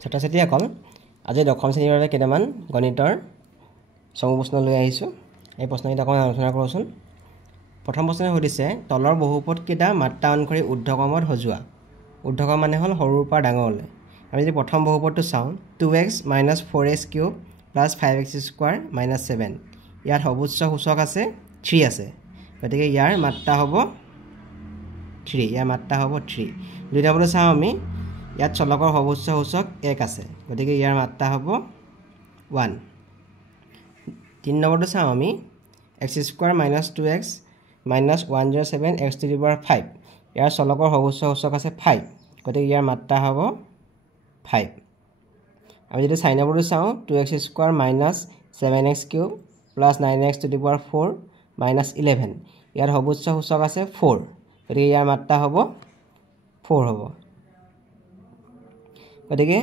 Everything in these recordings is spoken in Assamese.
ছাত্ৰ-ছাত্ৰীসকল আজি দশম শ্ৰেণীৰ বাবে কেইটামান গণিতৰ চমু প্ৰশ্ন লৈ আহিছোঁ। এই প্ৰশ্নকেইটা অকণমান আলোচনা কৰোঁচোন। প্ৰথম প্ৰশ্নটো সুধিছে তলৰ বহুপদ কেইটা মাত্ৰা অনুসৰি ঊৰ্ধ্বক্ৰমত সজোৱা। ঊৰ্ধ্বক্ৰম মানে হ'ল সৰুৰ পৰা ডাঙৰলৈ। আমি যদি প্ৰথম বহুপদটো চাওঁ 2x - 4x cube plus 5x square minus 7। ইয়াত সৰ্বোচ্চ সূচক আছে 3 আছে, গতিকে ইয়াৰ মাত্ৰা হ'ব 3। ইয়াৰ মাত্ৰা হ'ব 3। দুই নম্বৰটো চাওঁ আমি, ইয়াত চলকৰ সৰ্বোচ্চ সূচক 1 আছে, গতিকে ইয়াৰ মাত্ৰা হ'ব 1। 3 নম্বৰটো চাওঁ আমি, x square minus 2x minus 107 x to the power 5। ইয়াৰ চলকৰ সৰ্বোচ্চ সূচক আছে 5, গতিকে ইয়াৰ মাত্ৰা হ'ব 5। আমি যদি 4 নম্বৰটো চাওঁ 2x square minus 7x cube plus 9x to the power 4 minus 11। ইয়াৰ সৰ্বোচ্চ সূচক আছে 4, গতিকে ইয়াৰ মাত্ৰা হ'ব 4 হ'ব। গতিকে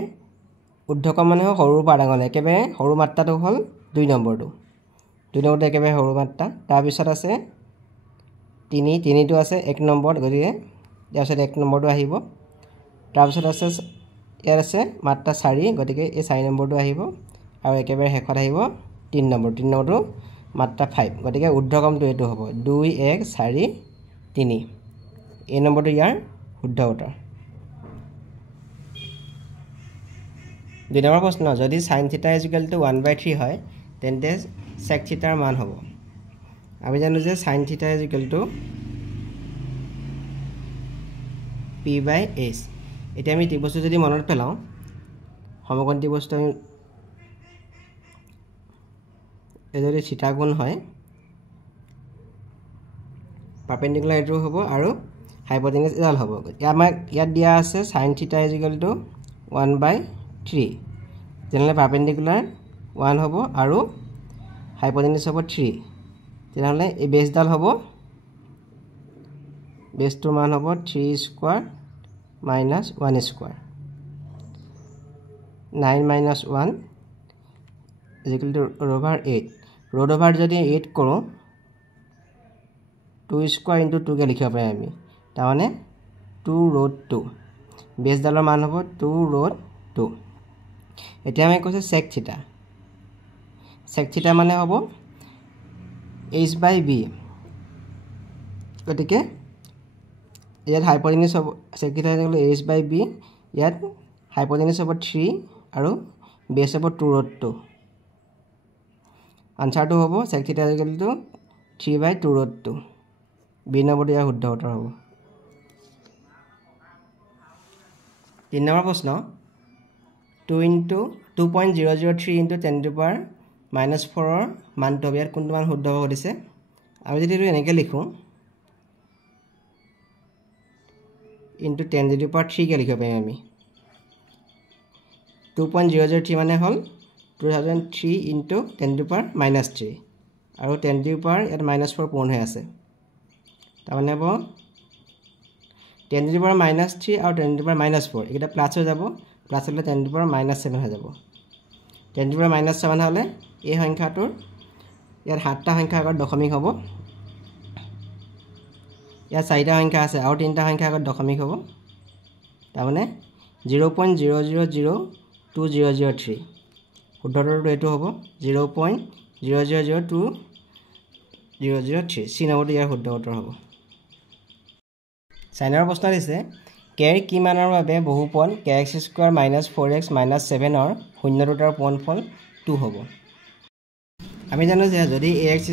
ঊৰ্ধ্বক্ৰম মানে হ'ল সৰুৰ পৰা ডাঙৰলৈ। একেবাৰে সৰু মাত্ৰাটো হ'ল 2 নম্বৰটো। 2 নম্বৰটো একেবাৰে সৰু মাত্ৰা। তাৰপিছত আছে 3টো আছে 1 নম্বৰত, গতিকে তাৰপিছত 1 নম্বৰটো আহিব। তাৰপিছত আছে ইয়াত আছে মাত্ৰা 4, গতিকে এই 4 নম্বৰটো আহিব। আৰু একেবাৰে শেষত আহিব 3 নম্বৰ। 3 নম্বৰটো মাত্ৰা 5, গতিকে ঊৰ্ধ্বক্ৰমটো এইটো হ'ব 2 1 4 3। এই নম্বৰটো ইয়াৰ শুদ্ধ উত্তৰ। 2 নম্বৰ প্ৰশ্ন, যদি sin θ = 1/3 হয় তেন্তে sec θ ৰ মান হ'ব। আমি জানো যে sin θ = p/s। এতিয়া আমি ত্ৰিভুজটো যদি মনত পেলাওঁ, সমকোণ ত্ৰিভুজটো আমি যদি থিতা কোণ হয়, পাৰ্পেণ্ডিকুলাৰ এইটো হ'ব আৰু হাইপটেনিউছ এডাল হ'ব। আমাক ইয়াত দিয়া আছে sin θ = 1/3, তেনেহ'লে পাৰ্পেণ্ডিকুলাৰ 1 হ'ব আৰু হাইপটেনিউছ হ'ব 3। তেনেহ'লে এই বেছডাল হ'ব, বেছটোৰ মান হ'ব 3 স্কোৱাৰ মাইনাছ 1 স্কোৱাৰ। 9 - 1 √8। √8 যদি 8 কৰোঁ 2 স্কোৱাৰ × 2 কে লিখিব পাৰিম আমি, তাৰমানে 2√2। বেছডালৰ মান হ'ব 2√2। এতিয়া আমি কৈছোঁ sec θ। sec θ মানে হ'ব h/b। গতিকে ইয়াত হাইপটেনিউছ হ'ব sec θ h/b। ইয়াত হাইপটেনিউছ হ'ব 3 আৰু বেছ হ'ব 2√2। আনচাৰটো হ'ব sec θ = 3/2√2। বি নম্বৰটো ইয়াৰ শুদ্ধ উত্তৰ হ'ব। 3 নম্বৰ প্ৰশ্ন, 2.003 × 10⁻⁻4 মানটো হ'ব। ইয়াত কোনটো মান শুদ্ধ হ'ব সুধিছে। আমি যদি এইটো এনেকৈ লিখোঁ × 10⁻³ কে লিখিব পাৰিম আমি। 2.003 মানে হ'ল 2003 × 10⁻³ আৰু 10⁻⁻4 ইয়াত -4 পূৰণ হৈ আছে, তাৰমানে হ'ব 10⁻³ আৰু 10⁻⁻4 এইকেইটা প্লাছ হৈ যাব। প্লাছ হ'লে 10⁻⁻7 হৈ যাব। 10⁻⁻7 হ'লে এই সংখ্যাটোৰ ইয়াত 7টা সংখ্যাৰ আগত দশমিক হ'ব। ইয়াত 4টা সংখ্যা আছে আৰু 3টা সংখ্যাৰ আগত দশমিক হ'ব, তাৰমানে 0.000203। শুদ্ধটোতো এইটো হ'ব 0.000203। চি নম্বৰটো ইয়াৰ শুদ্ধ উত্তৰ হ'ব। 4 নম্বৰ প্ৰশ্ন দিছে কেৰ কি মানৰ বাবে বহুপদ kx² - 4x - 7 শূন্য ৰুটৰ পূৰণফল 2 হ'ব। আমি জানো যে যদি ax²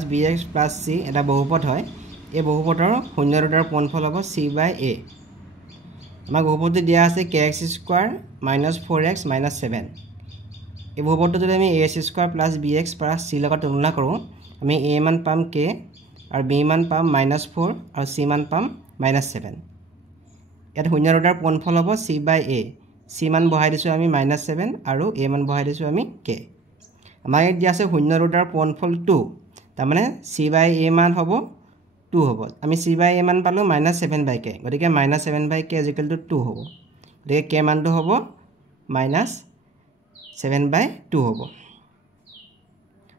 + bx + c এটা বহুপদ হয়, এই বহুপদৰ শূন্য ৰুটৰ পূৰণফল হ'ব c/a। আমাক বহুপদটো দিয়া আছে kx² - 4x - 7। এই বহুপদটো যদি আমি ax² + bx + c লগত তুলনা কৰোঁ, আমি a মান পাম k আৰু b মান পাম -4 আৰু c মান পাম -7। ইয়াত শূন্য ৰুটৰ পূৰণফল হ'ব c/a। c মান বহাই দিছোঁ আমি -7 আৰু a মান বহাই দিছোঁ আমি k। আমাৰ ইয়াত দিয়া আছে শূন্য ৰুটৰ পূৰণফল 2, তাৰমানে c/a মান হ'ব 2 হ'ব। আমি c/a মান পালোঁ -7/k, গতিকে -7/k = 2 হ'ব। গতিকে k মানটো হ'ব -7/2 হ'ব।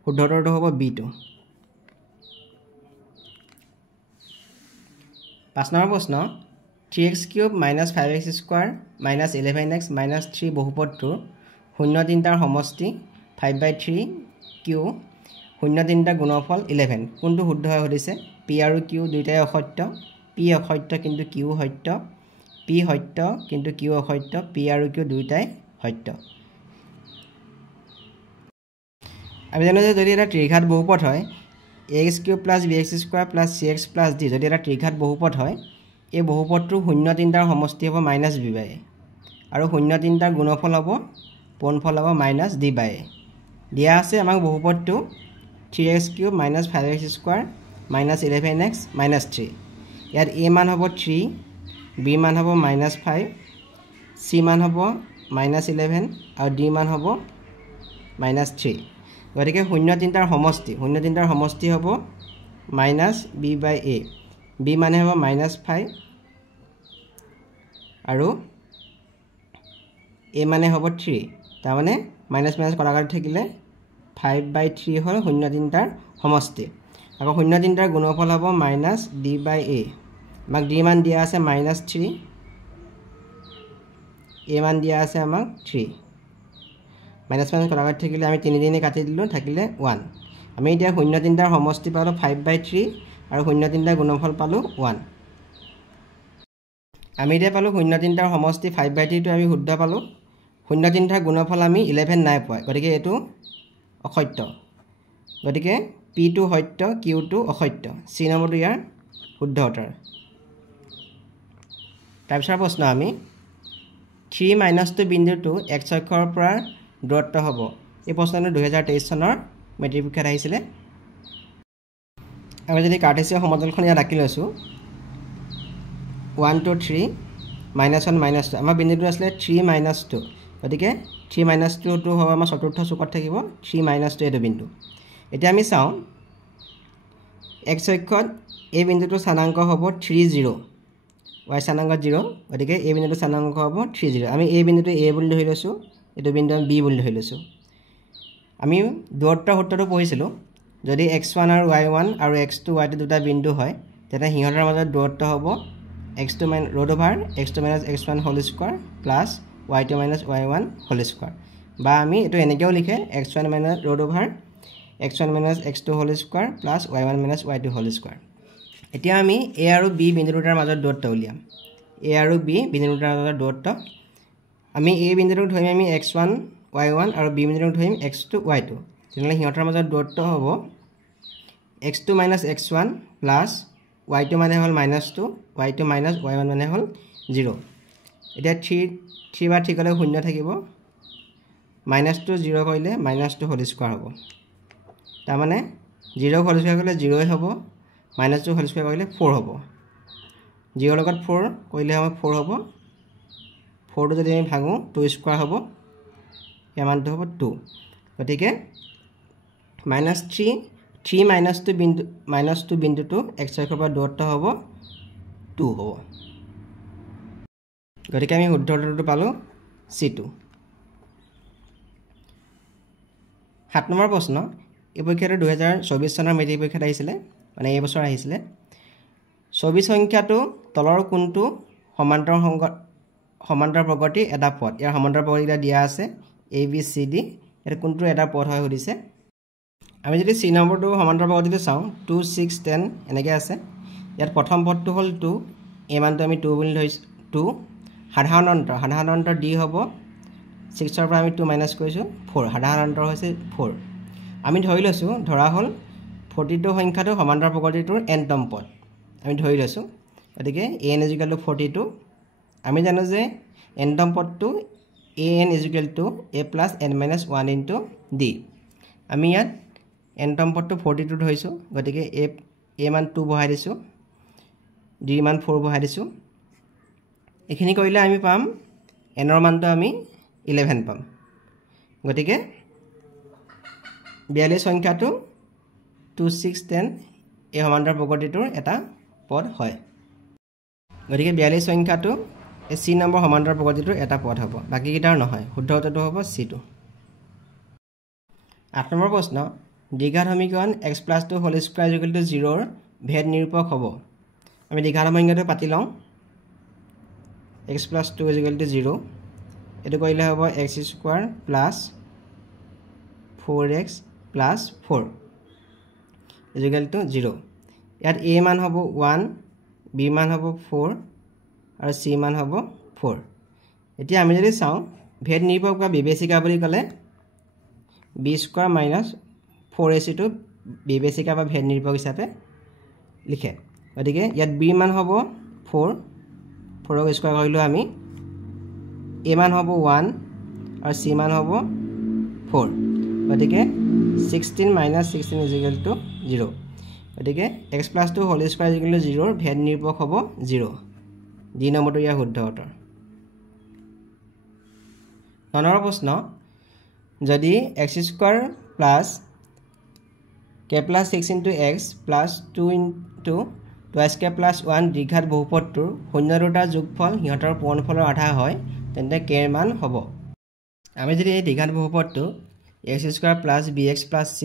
শুদ্ধ উত্তৰটো হ'ব b2। 5 নম্বৰ প্ৰশ্ন, 3x³ minus 5x square minus 11x minus 3 বহুপদটোৰ 0 সমষ্টি 5/3 q 0 গুণফল 11 কোনটো শুদ্ধ হয় সুধিছে p আৰু q দুইটাই অসত্য p অসত্য কিন্তু q সত্য p সত্য কিন্তু q অসত্য p আৰু q দুইটাই সত্য আমি জানো যে যদি এটা ত্ৰিঘাত বহুপদ হয় ax³ + bx² + cx + d যদি এটা ত্ৰিঘাত বহুপদ হয় এই বহুপদটোৰ 0 সমষ্টি হ'ব -b/a আৰু 0 গুণফল হ'ব পূৰণফল হ'ব -d/a দিয়া আছে আমাক বহুপদটো 3x³ - 5x² - 11x - 3 ইয়াত a মান হ'ব 3 b মান হ'ব -5 c মান হ'ব -11 আৰু d মান হ'ব -3 গতিকে 0 সমষ্টি হ'ব -b/a b মানে হ'ব -5 আৰু a মানে হ'ব 3 তাৰ মানে মাইনাস কলাকাটি থাকিলে 5/3 হ'ল 0 সমষ্টি আকৌ 0 গুণফল হ'ব -d/a আমাক d মান দিয়া আছে -3 a মান দিয়া আছে আমাক 3 মাইনাস কলাকাটি থাকিলে আমি 3 দিনে কাটি দিলো থাকিলে 1 আমি এতিয়া 0 সমষ্টি পালো 5/3 আৰু 0 গুণফল পালো 1 আমি এতিয়া পালো 0 সমষ্টি 5/3 টো আমি শুদ্ধ পালো 0 গুণফল আমি 11 নাই পোৱা গতিকে এটো অসত্য গতিকে p টো সত্য q টো অসত্য c নম্বৰটো ইয়াৰ শুদ্ধ উত্তৰ তাৰপিছৰ প্ৰশ্ন আমি 3 - 2 বিন্দুটো x অক্ষৰ পৰা দূৰত্ব হ'ব এই প্ৰশ্নটো 2023 চনৰ মেট্ৰিক পৰীক্ষাত আহিছিলে আমি যদি কাৰ্টেছিয়ান সমতলখন ইয়াত ৰাখি লৈছো 1 2 3 -1 -2 আমাৰ বিন্দুটো আছিল 3 - 2 গতিকে 3 - 2 টো হ'ব আমাৰ চতুৰ্থ চুকত থাকিব 3 - 2 এটো বিন্দু এতিয়া আমি চাও x অক্ষত এই বিন্দুটো স্থানাংক হ'ব 30 y স্থানাংক 0 গতিকে এই বিন্দুটো স্থানাংক হ'ব 30 আমি এই বিন্দুটো a বুলি ধৰি লৈছো এটো বিন্দু আমি b বুলি ধৰি লৈছো আমি দূৰত্বৰ সূত্ৰটো পঢ়িছিলো যদি x1 আৰু y1 আৰু x2 y2 দুটা বিন্দু হয় তেনে হিহঁতৰ মাজত দূৰত্ব হ'ব x2 √ x2 - x1 whole square plus y2 - y1 whole square বা আমি এটো এনেকেও লিখে x1 - √ x1 - x2 whole square plus y1 - y2 whole square এতিয়া আমি a আৰু b বিন্দু দুটাৰ মাজত দূৰত্ব উলিয়াম a আৰু b বিন্দু দুটাৰ মাজত দূৰত্ব আমি a বিন্দুটোক ধৰিম আমি x1 y1 আৰু b বিন্দুটোক ধৰিম x2 y2 তেনে হিহঁতৰ মাজত দূৰত্ব হ'ব x2 - x1 plus y2 মানে হ'ল -2 y2 - y1 মানে হ'ল 0 এতিয়া 3 বাৰ ঠিক হ'লে 0 থাকিব -2 0 কৰিলে -2 whole square হ'ব তাৰ মানে 0 whole square কৰিলে 0 হ'ব -2 whole square কৰিলে 4 হ'ব 0 লগত 4 কৰিলে হ'ব 4 হ'ব 4 টো যদি আমি ভাঙো 2 স্কয়াৰ হ'ব ইয়াৰ মানটো হ'ব 2 গতিকে -2 বিন্দুটো x অক্ষৰ পৰা দূৰত্ব হ'ব 2 হ'ব গতিকে আমি শুদ্ধ উত্তৰটো পালো c2 7 নম্বৰ প্ৰশ্ন এই পৰীক্ষাটো 2024 চনৰ মেট্ৰিক পৰীক্ষাত আহিছিলে মানে এই বছৰ আহিছিলে 24 সংখ্যাটো তলৰ কোনটো সমান্তৰ প্ৰগতিৰ এটা পথ ইয়াৰ সমান্তৰ প্ৰগতিটা দিয়া আছে a b c d এটা কোনটো এটা পথ হয় সুধিছে আমি যদি c নম্বৰটো সমান্তৰ প্ৰগতিটো চাওঁ 2 6 10 এনেকৈ আছে ইয়াত প্ৰথম পথটো হ'ল 2 এই মানটো আমি 2 বুলি ধৰিছো 2 সাধাৰণ অন্তৰ d হ'ব 6 ৰ পৰা আমি 2 মাইনাস কৰিছো 4 সাধাৰণ অন্তৰ হৈছে 4 আমি ধৰি লৈছো ধৰা হ'ল 42 সংখ্যাটো সমান্তৰ প্ৰগতিটোৰ nতম পথ আমি ধৰি লৈছো গতিকে an = 42 আমি জানো যে nতম পথটো an = a + n - 1 * d আমি ইয়াত nতম পথটো 42 ধৰিছো গতিকে a মান 2 বহাই দিছো d মান 4 বহাই দিছো এখিনি কৰিলে আমি পাম n ৰ মানটো আমি 11 পাম গতিকে 42 সংখ্যাটো 2 6 10 এই সমান্তৰ প্ৰগতিটোৰ এটা পথ হয় গতিকে 42 সংখ্যাটো এই c নম্বৰ সমান্তৰ প্ৰগতিটোৰ এটা পথ হ'ব বাকি কিটাৰ নহয় শুদ্ধ উত্তৰটো হ'ব c2 8 নম্বৰ প্ৰশ্ন দ্বিঘাত সমীকৰণ x + 2 whole square = 0 ৰ ভেদ নিৰূপক হ'ব আমি দ্বিঘাত সমীকৰণটো পাতি লওঁ x plus 2 is equal to 0 এটো কইলে হ'ব x square plus 4x plus 4 is equal to 0 ইয়াত a মান হ'ব 1 b মান হ'ব 4 আৰু c মান হ'ব 4 এতিয়া আমি যদি চাও ভেদ নিৰ্ভৰ কৰা বিবেচিকা বুলি কলে b square minus 4ac to বিবেচিকা বা ভেদ নিৰ্ভৰ হিচাপে লিখে গতিকে ইয়াত b মান হ'ব 4 4 স্কয়াৰ কৰিলো আমি a মান হ'ব 1 আৰু c মান হ'ব 4 গতিকে 16 minus 16 is equal to 0 গতিকে x plus 2 whole square is equal to 0 ভেদ নিৰ্ভৰ হ'ব 0 দুই নম্বৰটো ইয়াৰ শুদ্ধ উত্তৰ নম্বৰ প্ৰশ্ন যদি x square plus k plus 6 into x plus 2 into 2k plus 1 দ্বিঘাত বহুপদটোৰ শূন্য দুটাৰ যোগফল হিহঁতৰ পূৰণফলৰ আধা হয় তেন্তে k এর মান হ'ব আমি যদি এই দ্বিঘাত বহুপদটো x square plus bx plus c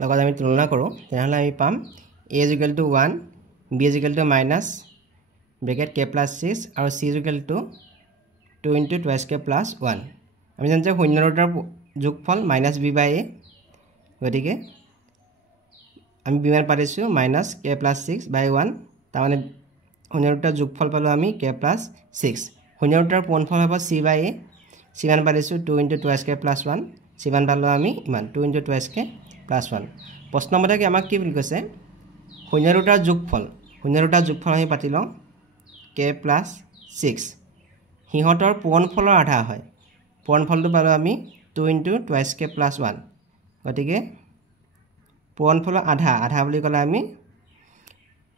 লগত আমি তুলনা কৰো তেনহলে আমি পাম a is equal to 1 b is equal to minus bracket k plus 6 আৰু c is equal to 2 into 2k plus 1 আমি জানো যে শূন্য দুটাৰ যোগফল minus b by a গতিকে আমি b মান পাইছো minus k plus 6 by 1 তাৰ মানে শূন্য দুটাৰ যোগফল পালো আমি k plus 6 শূন্য দুটাৰ পূৰণফল হ'ব c by a c মান পাইছো 2 into 2k plus 1 c মান পালো আমি ইমান 2 into 2k plus 1 প্ৰশ্ন মতে কি আমাক কি বুলি কৈছে শূন্য দুটাৰ যোগফল আমি পাতি লওঁ k plus 6 হিহঁতৰ পূৰণফলৰ আধা হয় পূৰণফলটো পালো আমি 2 into 2k plus 1 গতিকে পূৰণফলৰ আধা বুলি ক'লে আমি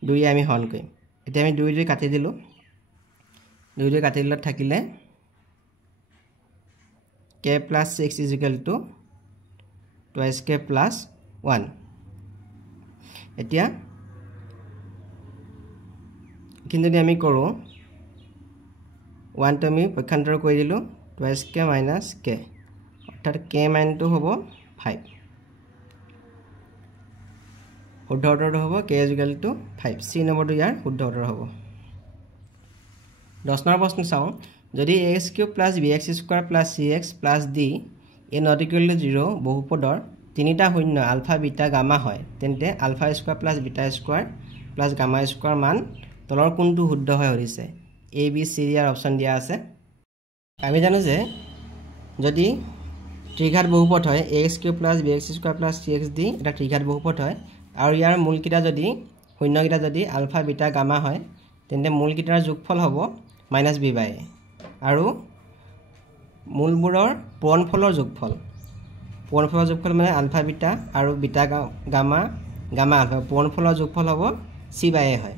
2 আমি হৰণ কৰিম এতিয়া আমি 2 কাটি দিলো 2 কাটি দিলত থাকিলে k plus 6 is equal to 2k plus 1 এতিয়া কিন্তু যদি আমি কৰো 1 টো আমি পক্ষান্তৰ কৰি দিলো 2k minus k অৰ্থাৎ k মানটো হ'ব 5 শুদ্ধ উত্তৰটো হ'ব k is equal to 5 c নম্বৰটো ইয়াৰ শুদ্ধ উত্তৰ হ'ব 10 নম্বৰ প্ৰশ্ন চাও যদি ax cube plus bx square plus cx plus d a not equal to 0 বহুপদৰ তিনিটা শূন্য আলফা বিটা গামা হয় তেন্তে alpha square plus beta square plus gamma square মান তলৰ কোনটো শুদ্ধ হয় হৰিছে a b c ইয়াৰ অপচন দিয়া আছে আমি জানো যে যদি ত্ৰিঘাত বহুপদ হয় ax cube plus bx square plus cx d এটা ত্ৰিঘাত বহুপদ হয় আৰু ইয়াৰ মূলকিটা যদি শূন্যকিটা যদি আলফা বিটা গামা হয় তেন্তে মূলকিটাৰ যোগফল হ'ব -b by a আৰু মূলবোৰৰ পূৰণফলৰ যোগফল মানে আলফা বিটা আৰু বিটা গামা আলফা পূৰণফলৰ যোগফল হ'ব c by a হয়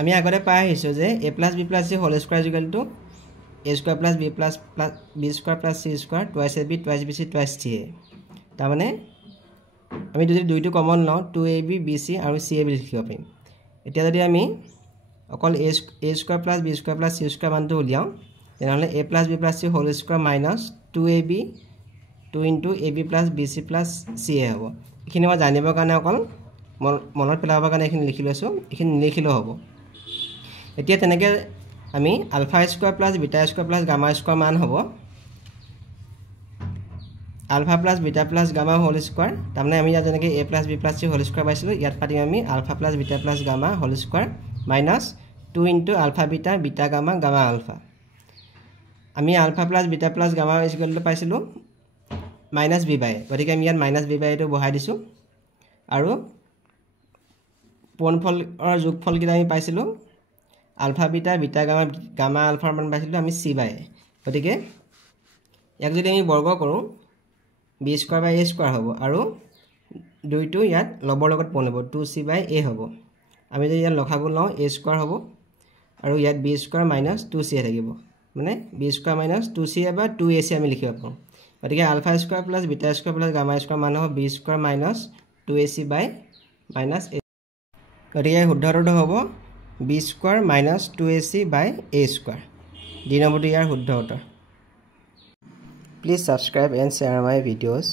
আমি আগতে পাই আহিছো যে a plus b plus c whole square is equal to a square plus b plus b square plus c square twice ab twice bc twice ca তাৰ মানে আমি যদি দুইটো কমন লওঁ 2ab bc আৰু ca লিখিব পাৰিম এতিয়া যদি আমি অকল a square plus b square plus c square মানটো উলিয়াও তেনেহলে a plus b plus c whole square minus 2ab 2 into ab plus bc plus ca হ'ব এখিনি মই জানিবৰ কাৰণে অকল মনত পেলাবৰ কাৰণে এখিনি লিখি লৈছো এখিনি নিলিখিলেও হ'ব এতিয়া তেনেকে আমি alpha square plus beta square plus gamma square মান হ'ব alpha plus beta plus gamma whole square তাৰমানে আমি ইয়াত যেনেকৈ a plus b plus c whole square পাইছিলো ইয়াত পাতিম আমি alpha plus beta plus gamma whole square minus 2 into alpha beta beta gamma gamma alpha আমি alpha plus beta plus gamma ইকুৱেলটো পাইছিলো -b by গতিকে আমি ইয়াত -b by টো বহাই দিছো আৰু পূৰণফলৰ যোগফল কিটা আমি পাইছিলো আলফা বিটা বিটা গামা আলফাৰ মান পাইছিলো আমি c by গতিকে ইয়াক যদি আমি বৰ্গ কৰো b square by a square হ'ব আৰু দুইটো ইয়াত লবৰ লগত পূৰণ হ'ব 2c by a হ'ব আমি যদি ইয়াত লখাগু লওঁ a স্কয়াৰ হ'ব আৰু ইয়াত b স্কয়াৰ - 2c থাকিব মানে b স্কয়াৰ - 2c বা 2ac আমি লিখিব পাৰোঁ গতিকে alpha square plus beta square plus gamma square মান হ'ব b square - 2ac by -a গতিকে শুদ্ধ উত্তৰটো হ'ব b square - 2ac by a square দুই নম্বৰটো ইয়াৰ শুদ্ধ উত্তৰ Please subscribe and share my videos.